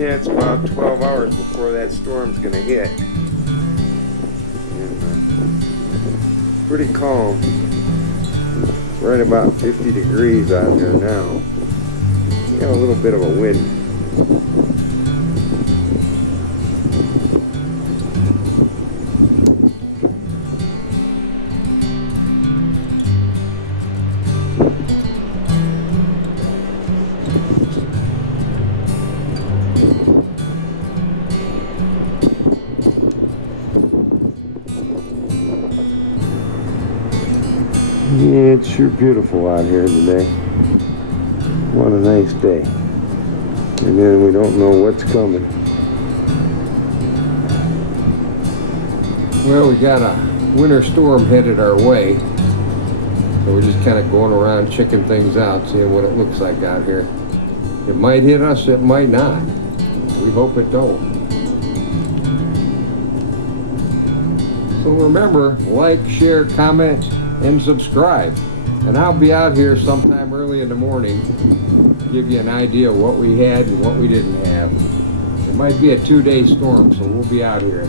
Yeah, it's about 12 hours before that storm's gonna hit. And, pretty calm. It's right about 50 degrees out there now. We got a little bit of a wind. Yeah, it's sure beautiful out here today. What a nice day. And then we don't know what's coming. Well, we got a winter storm headed our way. So we're just kind of going around checking things out, seeing what it looks like out here. It might hit us, it might not. We hope it don't. So remember, like, share, comment, and subscribe. And I'll be out here sometime early in the morning to give you an idea of what we had and what we didn't have. It might be a 2-day storm, so we'll be out here.